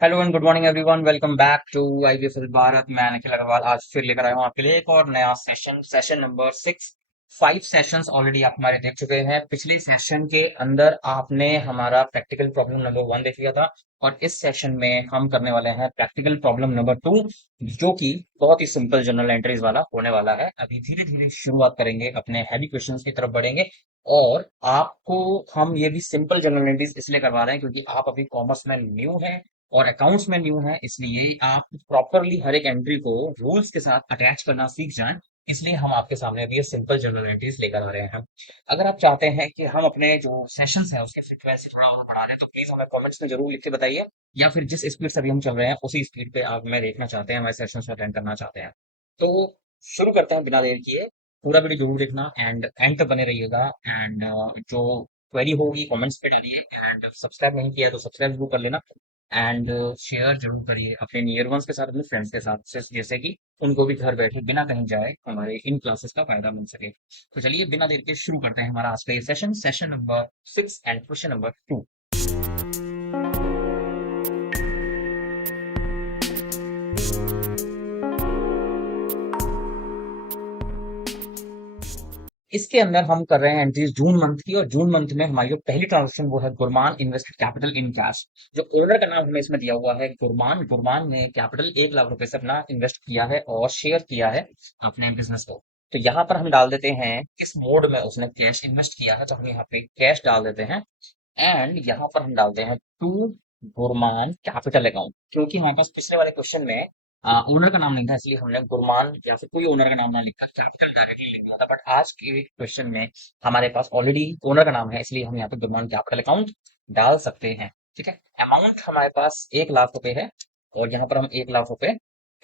Hello and good morning everyone. Welcome back to IBFL Bharat. मैं निखिल अग्रवाल आज फिर लेकर आया हूँ आपके लिए एक और नया सेशन नंबर 6। 5 सेशंस ऑलरेडी आप हमारे देख चुके हैं। पिछले सेशन के अंदर आपने हमारा प्रैक्टिकल प्रॉब्लम नंबर 1 देख लिया था और इस सेशन में हम करने वाले हैं प्रैक्टिकल प्रॉब्लम नंबर 2, जो कि बहुत ही सिंपल जनरल एंट्रीज वाला होने वाला है। अभी धीरे धीरे शुरुआत करेंगे, अपने हैवी क्वेश्चंस की तरफ बढ़ेंगे। और आपको हम ये भी सिंपल जनरल एंट्रीज इसलिए करवा रहे हैं क्योंकि आप अभी कॉमर्स में न्यू हैं और अकाउंट्स में न्यू है, इसलिए आप प्रॉपरली हर एक एंट्री को रूल्स के साथ अटैच करना सीख जाएं। इसलिए हम आपके सामने अभी ये सिंपल जनरल एंट्रीज लेकर आ रहे हैं। अगर आप चाहते हैं कि हम अपने जो सेशंस हैं उसकी फ्रीक्वेंसी थोड़ा और बढ़ा दें तो प्लीज हमें कमेंट्स में जरूर लिख के बताइए, या फिर जिस स्पीड से अभी हम चल रहे हैं उसी स्पीड पे आप हमें देखना चाहते हैं, हमारे सेशंस अटेंड करना चाहते हैं। तो शुरू करते हैं बिना देर किए। पूरा वीडियो जरूर देखना एंड एंड तक बने रहिएगा। एंड जो क्वेरी होगी कमेंट्स पे डालिए, एंड सब्सक्राइब नहीं किया तो सब्सक्राइब जरूर कर लेना। एंड शेयर जरूर करिए अपने नियर वंस के साथ, अपने फ्रेंड्स के साथ, जैसे कि उनको भी घर बैठे बिना कहीं जाए हमारे इन क्लासेस का फायदा मिल सके। तो चलिए बिना देर के शुरू करते हैं हमारा आज का ये session number 6 and question number 2। इसके अंदर हम कर रहे हैं एंट्रीज जून मंथ की, और जून मंथ में हमारी जो पहली ट्रांजेक्शन वो है Gurman invested capital in cash. जो ओनर का नाम हमें इसमें दिया हुआ है गुरमान, गुरमान ने कैपिटल 1 लाख रुपए से अपना इन्वेस्ट किया है और शेयर किया है अपने बिजनेस को। तो यहाँ पर हम डाल देते हैं किस मोड में उसने कैश इन्वेस्ट किया है, तो हम यहाँ पे कैश डाल देते हैं। एंड यहाँ पर हम डालते हैं टू गुरमान कैपिटल अकाउंट, क्योंकि हमारे पास पिछले वाले क्वेश्चन में ओनर का नाम नहीं था, इसलिए हमने गुरमान या फिर कोई ओनर का नाम ना लिखा, कैपिटल डायरेक्टली लिख दिया था। बट आज के क्वेश्चन में हमारे पास ऑलरेडी ओनर का नाम है, इसलिए हम यहाँ पे गुरमान कैपिटल अकाउंट डाल सकते हैं। ठीक है, अमाउंट हमारे पास 1 लाख रुपए है और यहाँ पर हम 1 लाख रुपए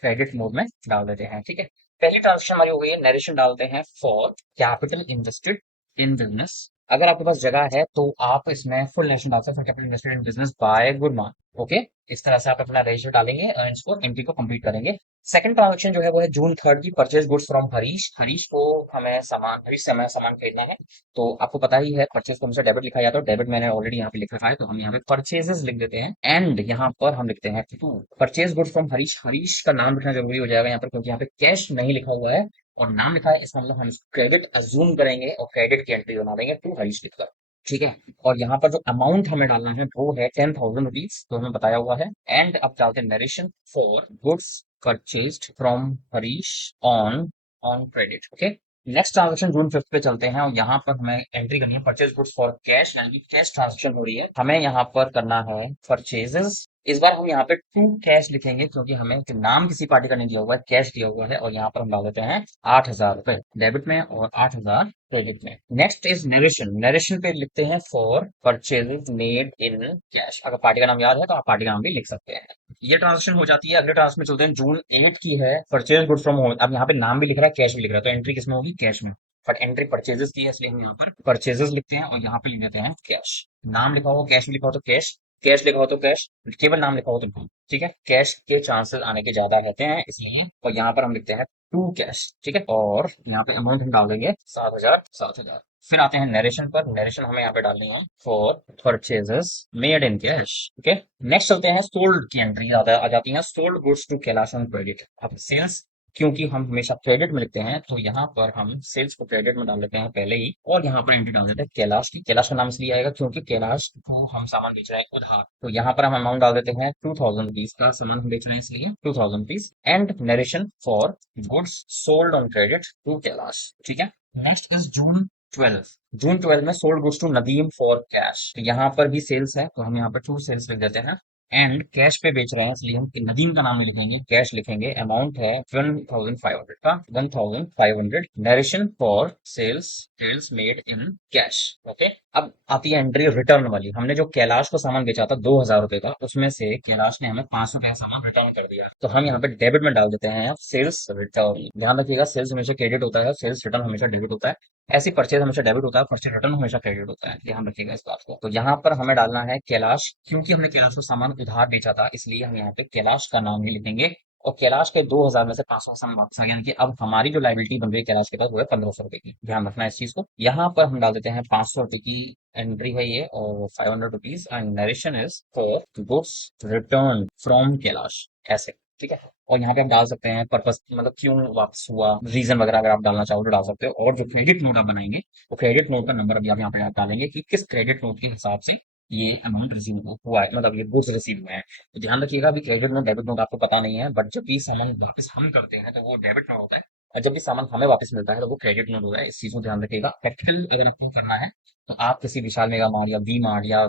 क्रेडिट मोड में डाल देते हैं। ठीक है, पहली ट्रांजेक्शन हमारी हो गई है। नरेशन डालते हैं for capital invested in business. अगर आपके पास जगह है तो आप इसमें फुल नरेशन डाल सकते हैं, capital invested in business by Gurman. Okay, इस तरह से आप अपना रजिस्टर डालेंगे और इसको एंट्री को कंप्लीट करेंगे। सेकंड ट्रांजेक्शन जो है वो है जून 3 की, purchase goods from Harish. Harish को हरीश से हमें सामान खरीदना है। तो आपको पता ही है परचेज को हमेशा डेबिट लिखा जाता है, डेबिट मैंने ऑलरेडी यहाँ पे लिख रखा है, तो हम यहाँ पे परचेजेस लिख देते हैं। एंड यहाँ पर हम लिखते हैं to purchase goods from Harish. Harish का नाम लिखना जरूरी हो जाएगा यहाँ पर, क्योंकि यहाँ पे कैश नहीं लिखा हुआ है और नाम लिखा है, इसका मतलब हम इसको क्रेडिट अज्यूम करेंगे और क्रेडिट की एंट्री बना देंगे टू हरीश लिखकर। ठीक है, और यहाँ पर जो अमाउंट हमें डालना है वो है 10,000 रुपीज, तो हमें बताया हुआ है। एंड अब डालते हैं narration for goods purchased from Harish on on credit. Okay, next transaction June 5 पे चलते हैं और यहाँ पर हमें एंट्री करनी है परचेज गुड्स फॉर कैश, यानी कि कैश ट्रांजेक्शन हो रही है। हमें यहाँ पर करना है परचेजेस। इस बार हम यहाँ पे टू कैश लिखेंगे क्योंकि हमें नाम किसी पार्टी का नहीं दिया हुआ है, कैश दिया हुआ है। और यहाँ पर हम डाल देते हैं 8,000 रुपए डेबिट में और 8,000 क्रेडिट में। Next is narration. नरेशन पे लिखते हैं for purchases made in cash. अगर पार्टी का नाम याद है तो आप पार्टी का नाम भी लिख सकते हैं। ये ट्रांजेक्शन हो जाती है। अगले ट्रांजेक्शन में चलते हैं, जून 8 की है, परचेज गुड फ्रॉम होम। अब यहाँ पे नाम भी लिख रहा है, कैश भी लिख रहा है, तो एंट्री किसमें होगी? कैश में। बट एंट्री परचेजेस की है, इसलिए हम यहाँ पर परचेजेस लिखते हैं और यहाँ पे लिख देते हैं कैश। नाम लिखा हो, कैश भी लिखा हो तो कैश, कैश लिखा हो तो कैश, केवल नाम लिखा हो तो नो। ठीक है, कैश के चांसेस आने के ज्यादा रहते हैं इसलिए, और यहाँ पर हम लिखते हैं टू कैश। ठीक है, और यहाँ पे अमाउंट हम डाल देंगे 7,000 7,000। फिर आते हैं नरेशन पर। नरेशन हमें यहाँ पे डालनी है for purchases made in cash. Okay, next चलते हैं, सोल्ड की एंट्री आ जाती है, sold goods to Kailash on credit. अब सेल्स, क्योंकि हम हमेशा क्रेडिट में लिखते हैं तो यहाँ पर हम सेल्स को क्रेडिट में डाल देते हैं पहले ही, और यहाँ पर एंट्री डाल देते हैं कैलाश की। कैलाश का नाम इसलिए आएगा क्योंकि कैलाश को हम सामान बेच रहे हैं उधार, तो यहाँ पर हम अमाउंट डाल देते हैं 2,000 रुपीज का सामान हम बेच रहे हैं इसलिए 2,000 rupees. And narration for goods sold on credit to Kailash. ठीक है, नेक्स्ट इज जून 12। जून 12 में sold goods to Nadeem for cash, तो यहाँ पर भी सेल्स है तो हम यहाँ पर टू सेल्स लिख देते हैं। एंड कैश पे बेच रहे हैं इसलिए हम नदीम का नाम नहीं लिखेंगे, कैश लिखेंगे। अमाउंट है 1,500 का, 1,500। Narration for sales sales made in cash. Okay, अब आती है एंट्री रिटर्न वाली। हमने जो कैलाश को सामान बेचा था 2,000 रुपए का, उसमें से कैलाश ने हमें 500 का सामान रिटर्न कर दिया, तो हम यहाँ पे डेबिट में डाल देते हैं सेल्स रिटर्न। ध्यान रखिएगा, सेल्स हमेशा क्रेडिट होता है, सेल्स रिटर्न हमेशा डेबिट होता है। ऐसी परचेज हमेशा डेबिट होता है, परचेज रिटर्न हमेशा क्रेडिट होता है, ध्यान रखिएगा इस बात को। तो यहाँ पर हमें डालना है कैलाश, क्योंकि हमने कैलाश को सामान उधार बेचा था इसलिए हम यहाँ पे कैलाश का नाम ही लिखेंगे और कैलाश के 2000 में से 500 का सामान वापस आ गया, यानी कि अब हमारी जो लाइबिलिटी बन रही है कैलाश के पास वो है 1500 रुपए की। ध्यान रखना इस चीज को। यहाँ पर हम डाल देते हैं 500 रुपए की एंट्री है ये, और 500 rupees, and narration is for goods return from Kailash, ऐसे। ठीक है। और यहाँ पे हम डाल सकते हैं पर्पस, मतलब क्यों वापस हुआ, रीजन वगैरह अगर आप डालना चाहो तो डाल सकते हो। और जो क्रेडिट नोट आप बनाएंगे, वो क्रेडिट नोट का नंबर अभी आप यहाँ पे डालेंगे कि किस क्रेडिट नोट के हिसाब से ये अमाउंट रिसीव हुआ है, मतलब ये गुड्स रिसीव हुए हैं। तो ध्यान रखिएगा, अभी क्रेडिट नोट डेबिट नोट आपको पता नहीं है, बट जब भी सामान वापस हम करते हैं तो वो डेबिट नोट होता है, और जब भी सामान हमें वापस मिलता है तो वो क्रेडिट नोट होता है। इस चीज को ध्यान रखिएगा। प्रैक्टिकल अगर आपको करना है तो आप किसी विशाल मेगा मार्ट या वी मार्ट या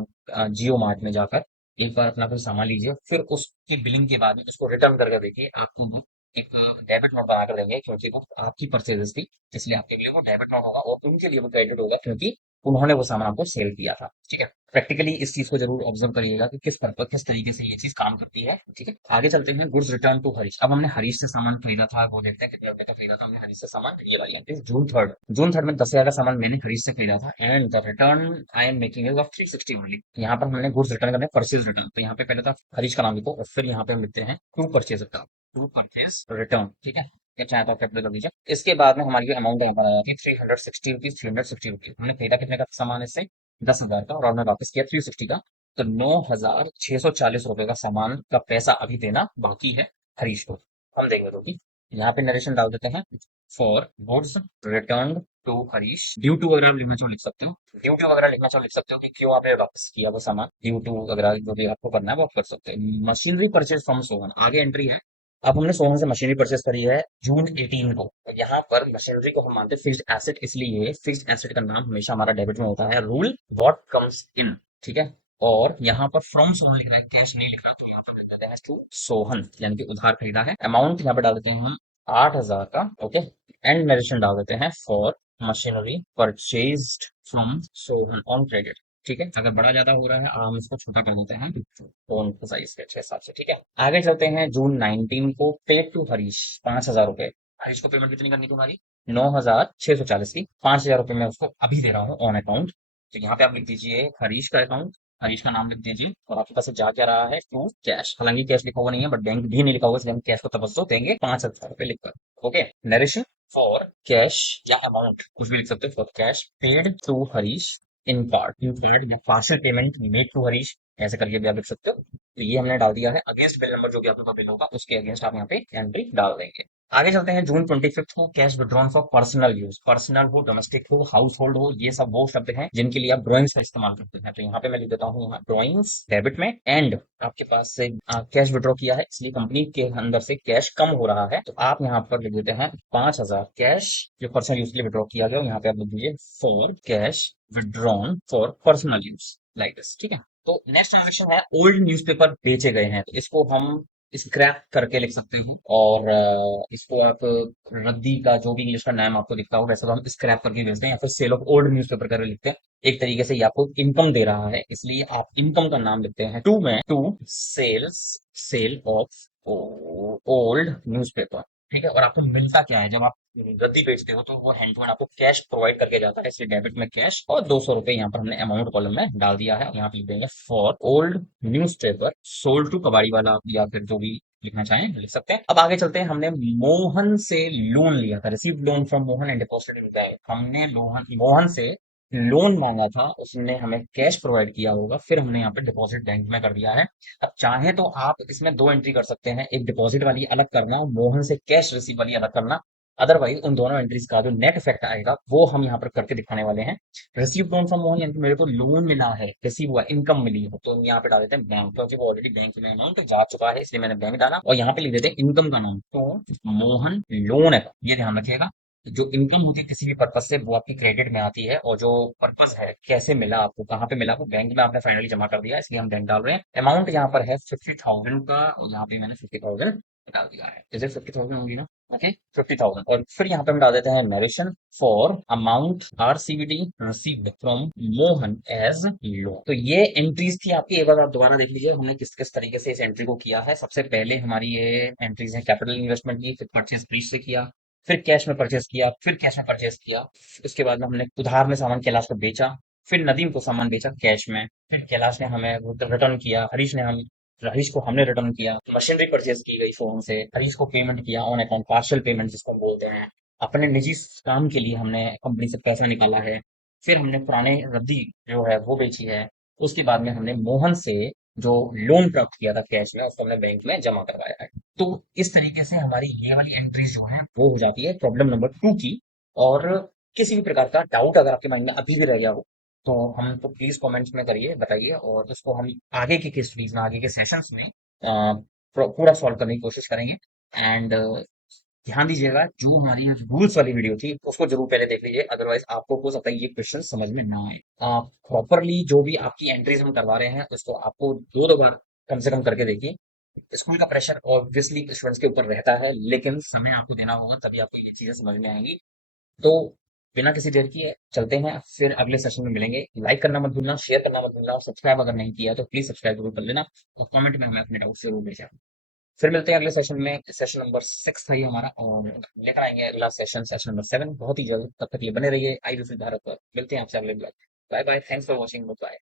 जियो मार्ट में जाकर एक बार अपना कोई सामान लीजिए, फिर उसकी बिलिंग के बाद में उसको रिटर्न करके देखिए, आपको वो एक डेबिट नोट बना कर देंगे, क्योंकि वो आपकी परचेजेस थी, इसलिए आपके लिए वो डेबिट नोट होगा, और उनके लिए वो क्रेडिट होगा, क्योंकि उन्होंने वो सामान आपको सेल किया था। ठीक है। प्रैक्टिकली इस चीज को जरूर ऑब्जर्व करिएगा कि किस तरीके से ये चीज काम करती है। ठीक है। आगे चलते हैं, गुड्स रिटर्न टू हरीश। अब हमने हरीश से सामान खरीदा था, वो देखते हैं कितने रुपए का खरीदा था हमने हरीश से सामान। ये वाली एंट्री जून थर्ड में 10,000 का सामान मैंने हरीश से खरीदा था, and the return I am making is of 360 only. यहाँ पर हमने गुड्स रिटर्न करने, परचेज रिटर्न, तो यहाँ पे पहले तो हरीश का नाम लिखो, और फिर यहाँ पे हम लिखते हैं टू परचेज रिटर्न। ठीक है। या चाहे तो आप कैपिटल कर दीजिए। इसके बाद में हमारी जो अमाउंट यहाँ पर आ जाती है 360 रुपीज, 360 रुपीज। हमने खरीदा कितने का सामान इससे, 10,000 का, और हमने वापस किया 360 का। तो 9,640 रुपए का सामान का पैसा अभी देना बाकी है हरीश को, हम देंगे तो। यहाँ पे नरेशन डाल देते हैं, for goods return to Harish. Due to वगैरह आप लिखना चाहो लिख सकते हो, ड्यू टू वगैरह लिखना चाहो लिख सकते हो कि क्यों आपने वापस किया वो सामान। ड्यू टू वगैरह जो भी आपको करना है वो आप कर सकते हैं। मशीनरी परचेज फ्रॉम सोहन, आगे एंट्री है। अब हमने सोहन से मशीनरी परचेज करी है जून 18 को। तो यहाँ पर मशीनरी को हम मानते हैं फिक्स्ड एसेट, इसलिए फिक्स्ड एसेट का नाम हमेशा हमारा डेबिट में होता है। Rule what comes in. ठीक है। और यहाँ पर फ्रॉम सोहन लिख रहा है, कैश नहीं लिख रहा, तो यहाँ पर लिख देते हैं टू सोहन, यानी कि उधार खरीदा है। अमाउंट यहाँ पे डाल देते हैं हम 8,000 का। ओके। एंड नरेशन डाल देते हैं, for machinery purchased from Sohan on credit. ठीक है। अगर बड़ा ज्यादा हो रहा है हम इसको छोटा कर देते हैं फोन साइज के अच्छे हिसाब से। ठीक है। आगे चलते हैं, जून 19 को पेड टू हरीश 5,000 रुपए। हरीश को पेमेंट कितनी करनी तुम्हारी, 9,640 की। 5,000 रुपए मैं उसको अभी दे रहा हूँ ऑन अकाउंट। तो यहाँ पे आप लिख दीजिए हरीश का अकाउंट, हरीश का नाम लिख दीजिए, और आपके पास से जा क्या रहा है, टू कैश। हालांकि कैश लिखा हुआ नहीं है, बट बैंक भी नहीं लिखा हुआ, इसलिए हम कैश को तवज्जो देंगे 5,000 रुपए लिखकर। ओके। नरेशन फॉर कैश या अमाउंट कुछ भी लिख सकते हो, for cash paid to Harish in part या partial payment made to Harish, ऐसे करके भी आप लिख सकते हो। तो ये हमने डाल दिया है। अगेंस्ट बिल नंबर जो भी आपका बिल होगा उसके अगेंस्ट आप यहाँ पे एंट्री डाल देंगे। आगे चलते हैं, जून 25 को cash withdrawn for personal use. Personal हो, डोमेस्टिक हो, हाउस होल्ड हो, ये सब वो शब्द हैं जिनके लिए आप ड्रॉइंग्स का इस्तेमाल करते हैं। तो यहाँ पे मैं लिख देता हूँ यहाँ ड्रॉइंग्स डेबिट में, एंड आपके पास से कैश विड्रॉ किया है, इसलिए कंपनी के अंदर से कैश कम हो रहा है, तो आप यहाँ पर लिख देते हैं 5,000 कैश जो पर्सनल यूज के लिए विड्रॉ किया गया, यहाँ पे आप लिख दीजिए for cash withdrawn for personal use, like this. ठीक है। तो नेक्स्ट ट्रांजेक्शन है, ओल्ड न्यूज़पेपर बेचे गए हैं, तो इसको हम स्क्रैप करके लिख सकते हो, और इसको आप रद्दी का जो भी इंग्लिश का नाम आपको दिखता हो वैसे तो हम स्क्रैप करके बेचते हैं, या फिर सेल ऑफ ओल्ड न्यूज़पेपर करके लिखते हैं। एक तरीके से ये आपको इनकम दे रहा है, इसलिए आप इनकम का नाम लिखते हैं to sales sale of old newspaper. ठीक है। और आपको मिलता क्या है जब आप गद्दी बेचते हो, तो वो हैंड टू हैंड आपको कैश प्रोवाइड करके जाता है, इसलिए डेबिट में कैश, और 200 रुपए यहाँ पर हमने अमाउंट कॉलम में डाल दिया है। यहाँ पे लिख देंगे for old news paper sold to कबाड़ी वाला, या फिर जो भी लिखना चाहें लिख सकते हैं। अब आगे चलते हैं, हमने मोहन से लोन लिया था, receive loan from Mohan and deposited in bank. हमने मोहन से लोन मांगा था, उसने हमें कैश प्रोवाइड किया होगा, फिर हमने यहाँ पे डिपॉजिट बैंक में कर दिया है। अब चाहे तो आप इसमें दो एंट्री कर सकते हैं, एक डिपॉजिट वाली अलग करना, मोहन से कैश रिसीव वाली अलग करना। अदरवाइज उन दोनों एंट्रीज का जो नेट इफेक्ट आएगा वो हम यहाँ पर करके दिखाने वाले हैं। रिसीव लोन फ्रॉम मोहन, यानी कि मेरे को लोन मिला है, रिसीव हुआ, इनकम मिली है, तो यहाँ पे डाल देते हैं बैंक, क्योंकि वो ऑलरेडी बैंक में अमाउंट जा चुका है, इसलिए मैंने बैंक डाला। और यहाँ पे लिख देते हैं इनकम का नाम, तो मोहन लोन है, ये ध्यान रखिएगा। जो इनकम होती है किसी भी पर्पज से, वो आपकी क्रेडिट में आती है, और जो पर्पज है कैसे मिला आपको, कहाँ पे मिला, वो बैंक में आपने फाइनली जमा कर दिया, इसलिए हम बैंक डाल रहे हैं। अमाउंट यहाँ पर है 50,000 का, और यहाँ पे मैंने 50,000 डाल दिया है, जैसे 50,000 होगी ना। ओके। 50,000। और फिर यहाँ पे हम डाल देते हैं नरेशन फॉर अमाउंट आरसीबीडी received from Mohan as loan. तो ये एंट्रीज थी आपकी, एक बार आप दोबारा देख लीजिए हमने किस किस तरीके से इस एंट्री को किया है। सबसे पहले हमारी ये एंट्रीज है कैपिटल इन्वेस्टमेंट की, फिर परचेज प्रीस से किया, फिर कैश में परचेज किया, फिर कैश में परचेज किया। उसके बाद में हमने उधार में सामान कैलाश को बेचा, फिर नदीम को सामान बेचा कैश में, फिर कैलाश ने हमें रिटर्न किया, हरीश ने हम हरीश को हमने रिटर्न किया, मशीनरी परचेज की गई फोन से, हरीश को पेमेंट किया ऑन अकाउंट, पार्शियल पेमेंट जिसको हम बोलते हैं। अपने निजी काम के लिए हमने कंपनी से पैसा निकाला है। फिर हमने पुराने रद्दी जो है वो बेची है। उसके बाद में हमने मोहन से जो लोन प्राप्त किया था कैश में, उसको हमने बैंक में जमा करवाया है। तो इस तरीके से हमारी ये वाली एंट्रीज जो है वो हो जाती है प्रॉब्लम नंबर 2 की। और किसी भी प्रकार का डाउट अगर आपके माइंड में अभी भी रह गया हो, तो हम तो प्लीज कमेंट्स में करिए, बताइए, और उसको हम आगे की केस स्टडीज में, आगे के सेशंस में पूरा सॉल्व करने की कोशिश करेंगे। एंड ध्यान दीजिएगा, जो हमारी रूल्स वाली वीडियो थी उसको जरूर पहले देख लीजिए, अदरवाइज आपको हो सकता है ये क्वेश्चन समझ में ना आए। प्रॉपरली जो भी आपकी एंट्रीज हम करवा रहे हैं उसको आपको दो दो बार कम से कम करके देखिए। स्कूल का प्रेशर ऑब्वियसली स्टूडेंट्स के ऊपर रहता है, लेकिन समय आपको देना होगा, तभी आपको ये चीजें समझ में आएंगी। तो बिना किसी देर किए चलते हैं, फिर अगले सेशन में मिलेंगे। लाइक करना मत भूलना, शेयर करना मत भूलना, और सब्सक्राइब अगर नहीं किया तो प्लीज सब्सक्राइब जरूर कर लेना, और कमेंट में हमें अपने डाउट जरूर भेजा। फिर मिलते हैं अगले सेशन में। सेशन नंबर 6 था ये हमारा, और लेकर आएंगे अगला सेशन, सेशन नंबर 7 बहुत ही जल्द। तब तक ये बने रहिए आई विल भारत पर। मिलते हैं आपसे अगले blog. Bye bye, thanks for watching, bye.